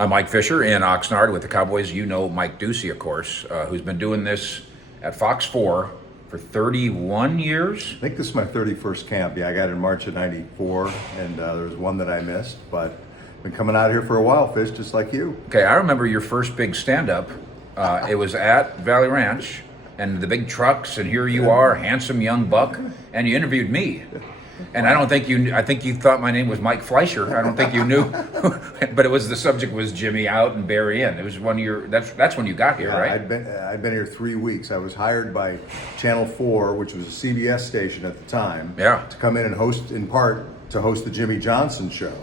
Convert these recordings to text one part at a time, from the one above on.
I'm Mike Fisher in Oxnard with the Cowboys. You know Mike Doocy, of course, who's been doing this at Fox 4 for 31 years. I think this is my 31st camp. Yeah, I got in March of '94, and there was one that I missed, but been coming out here for a while, Fish, just like you. Okay, I remember your first big stand-up. It was at Valley Ranch, and the big trucks, and here you are, handsome young buck, and you interviewed me. And I think you thought my name was Mike Fleischer. I don't think you knew, but the subject was Jimmy out and Barry in. It was that's when you got here, right? I'd been here 3 weeks. I was hired by Channel 4, which was a CBS station at the time, to come in and host the Jimmy Johnson show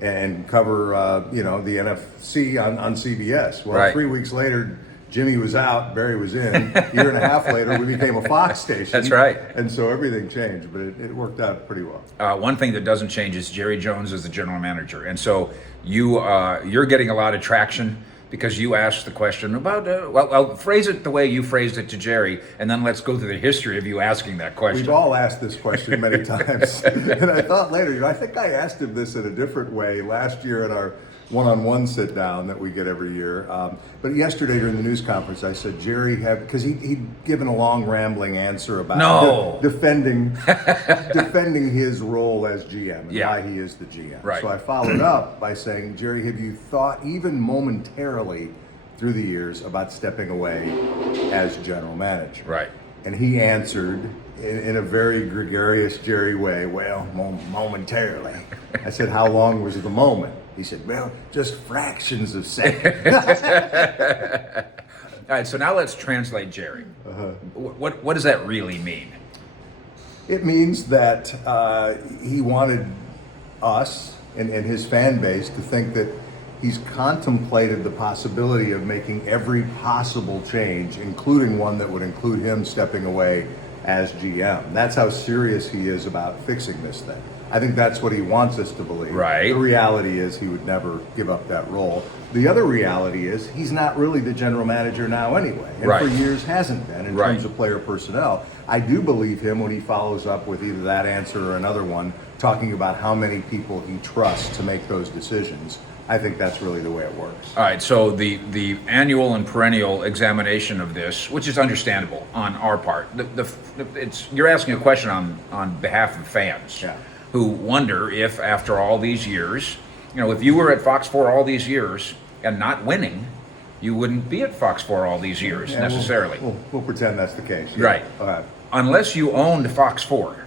and cover, the NFC on CBS. Well, 3 weeks later, Jimmy was out, Barry was in. A year and a half later, we became a Fox station. That's right. And so everything changed, but it worked out pretty well. One thing that doesn't change is Jerry Jones is the general manager. And so you're getting a lot of traction because you asked the question about, I'll phrase it the way you phrased it to Jerry, and then let's go through the history of you asking that question. We've all asked this question many times. And I thought later, I think I asked him this in a different way last year at our one-on-one sit down that we get every year. But yesterday during the news conference, I said, Jerry, because he'd given a long rambling answer about defending his role as GM and why he is the GM. Right. So I followed up by saying, Jerry, have you thought even momentarily through the years about stepping away as general manager? Right. And he answered in a very gregarious Jerry way, well, momentarily. I said, how long was the moment? He said, well, just fractions of seconds. All right, so now let's translate Jerry. What does that really mean? It means that he wanted us and his fan base to think that he's contemplated the possibility of making every possible change, including one that would include him stepping away as GM. That's how serious he is about fixing this thing. I think that's what he wants us to believe. Right. The reality is he would never give up that role. The other reality is he's not really the general manager now anyway, and for years hasn't been in terms of player personnel. I do believe him when he follows up with either that answer or another one, talking about how many people he trusts to make those decisions. I think that's really the way it works. All right, so the annual and perennial examination of this, which is understandable on our part, you're asking a question on behalf of fans who wonder if, after all these years, if you were at Fox 4 all these years and not winning, you wouldn't be at Fox 4 all these years necessarily. We'll pretend that's the case. Yeah. Right. Unless you owned Fox 4.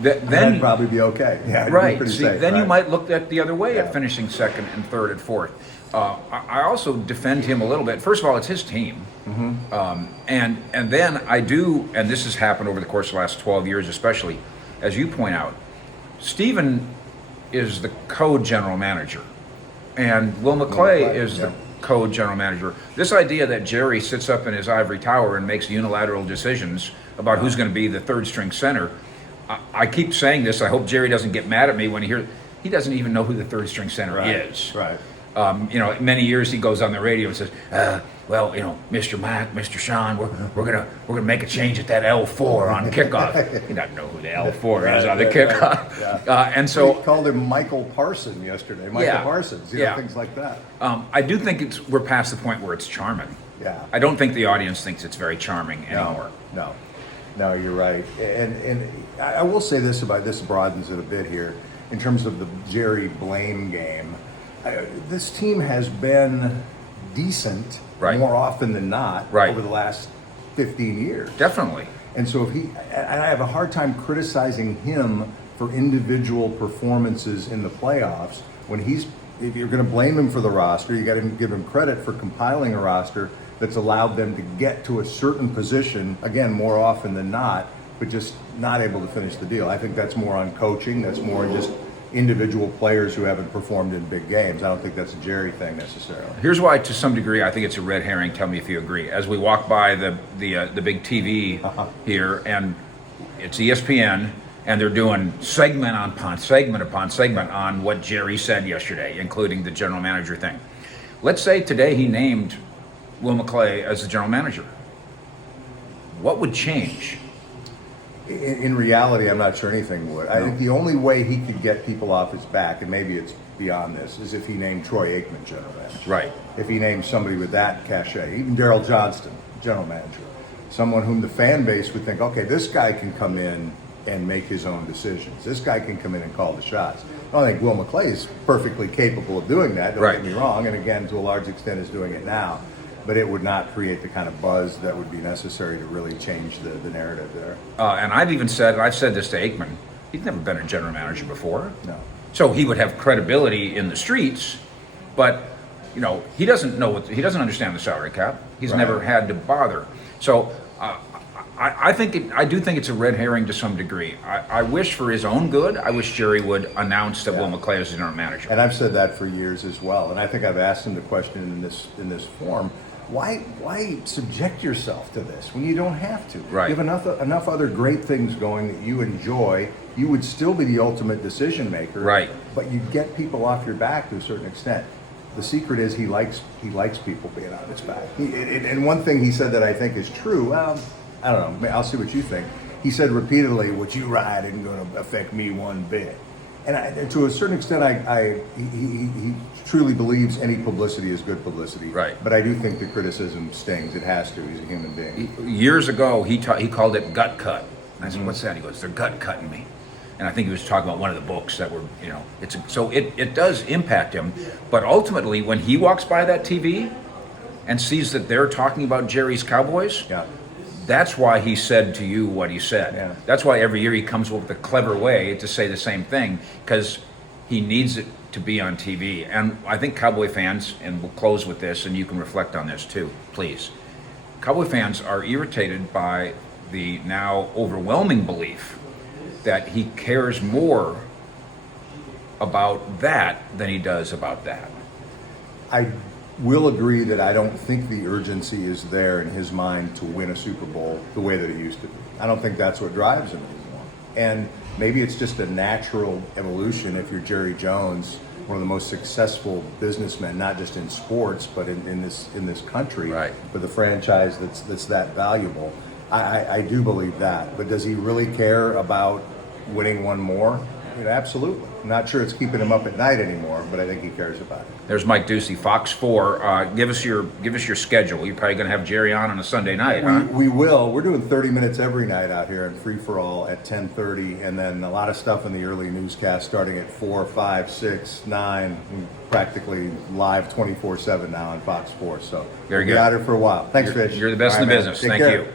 That'd probably be okay. Yeah, right. See, then you might look at the other way at finishing second and third and fourth. I also defend him a little bit. First of all, it's his team, and then I do, and this has happened over the course of the last 12 years, especially, as you point out. Stephen is the co-general manager, and Will McClay is the co-general manager. This idea that Jerry sits up in his ivory tower and makes unilateral decisions about who's going to be the third string center. I keep saying this. I hope Jerry doesn't get mad at me when he doesn't even know who the third string center is. Right. Many years he goes on the radio and says, Mr. Mike, Mr. Sean, we're gonna make a change at that L4 on kickoff. He doesn't know who the L4 is on the kickoff. And so we called him Michael Parson yesterday. Parsons, things like that. I do think we're past the point where it's charming. Yeah. I don't think the audience thinks it's very charming anymore. No, you're right. And I will say this broadens it a bit here in terms of the Jerry blame game. This team has been decent more often than not over the last 15 years. Definitely. And so I have a hard time criticizing him for individual performances in the playoffs when if you're going to blame him for the roster, you got to give him credit for compiling a roster that's allowed them to get to a certain position, again, more often than not, but just not able to finish the deal. I think that's more on coaching. That's more just individual players who haven't performed in big games. I don't think that's a Jerry thing necessarily. Here's why, to some degree, I think it's a red herring. Tell me if you agree. As we walk by the big TV here, and it's ESPN, and they're doing segment upon segment on what Jerry said yesterday, including the general manager thing. Let's say today he named Will McClay as the general manager. What would change? in reality, I'm not sure anything would. I think the only way he could get people off his back, and maybe it's beyond this, is if he named Troy Aikman general manager. Right. If he named somebody with that cachet, even Daryl Johnston, general manager, someone whom the fan base would think, okay, this guy can come in and make his own decisions. This guy can come in and call the shots. I think Will McClay is perfectly capable of doing that, don't get me wrong, and again, to a large extent is doing it now, but it would not create the kind of buzz that would be necessary to really change the narrative there. And I've said this to Aikman, he's never been a general manager before. No. So he would have credibility in the streets, but he doesn't understand the salary cap. He's never had to bother. So I do think it's a red herring to some degree. I wish for his own good, I wish Jerry would announce that Will McClay is the general manager. And I've said that for years as well. And I think I've asked him the question in this form: why subject yourself to this when you don't have to? Right. You have enough other great things going that you enjoy. You would still be the ultimate decision maker. Right. But you get people off your back to a certain extent. The secret is he likes people being on his back. And one thing he said that I think is true. Well, I don't know. I'll see what you think. He said repeatedly, "What you ride isn't going to affect me one bit." And to a certain extent, he truly believes any publicity is good publicity. Right. But I do think the criticism stings. It has to. He's a human being. Years ago, he called it gut cut. And I said, "What's that?" He goes, "They're gut cutting me." And I think he was talking about one of the books that were, so it does impact him. But ultimately, when he walks by that TV and sees that they're talking about Jerry's Cowboys, that's why he said to you what he said. Yeah. That's why every year he comes up with a clever way to say the same thing, because he needs it to be on TV. And I think Cowboy fans, and we'll close with this, and you can reflect on this too, please. Cowboy fans are irritated by the now overwhelming belief that he cares more about that than he does about that. I will agree that I don't think the urgency is there in his mind to win a Super Bowl the way that it used to be. I don't think that's what drives him anymore. And maybe it's just a natural evolution if you're Jerry Jones, one of the most successful businessmen, not just in sports, but in this country, Right. with a franchise that's that valuable. I do believe that. But does he really care about winning one more? Absolutely. I'm not sure it's keeping him up at night anymore, but I think he cares about it. There's Mike Doocy, Fox 4. Give us your schedule. You're probably going to have Jerry on a Sunday night, huh? We will. We're doing 30 minutes every night out here in Free for All at 10:30, and then a lot of stuff in the early newscast starting at 4, 5, 6, 9, practically live 24/7 now on Fox 4. So Very we'll good. be out here for a while. Thanks, Fish. You're the best All in the right, man. business. Take Thank care. you.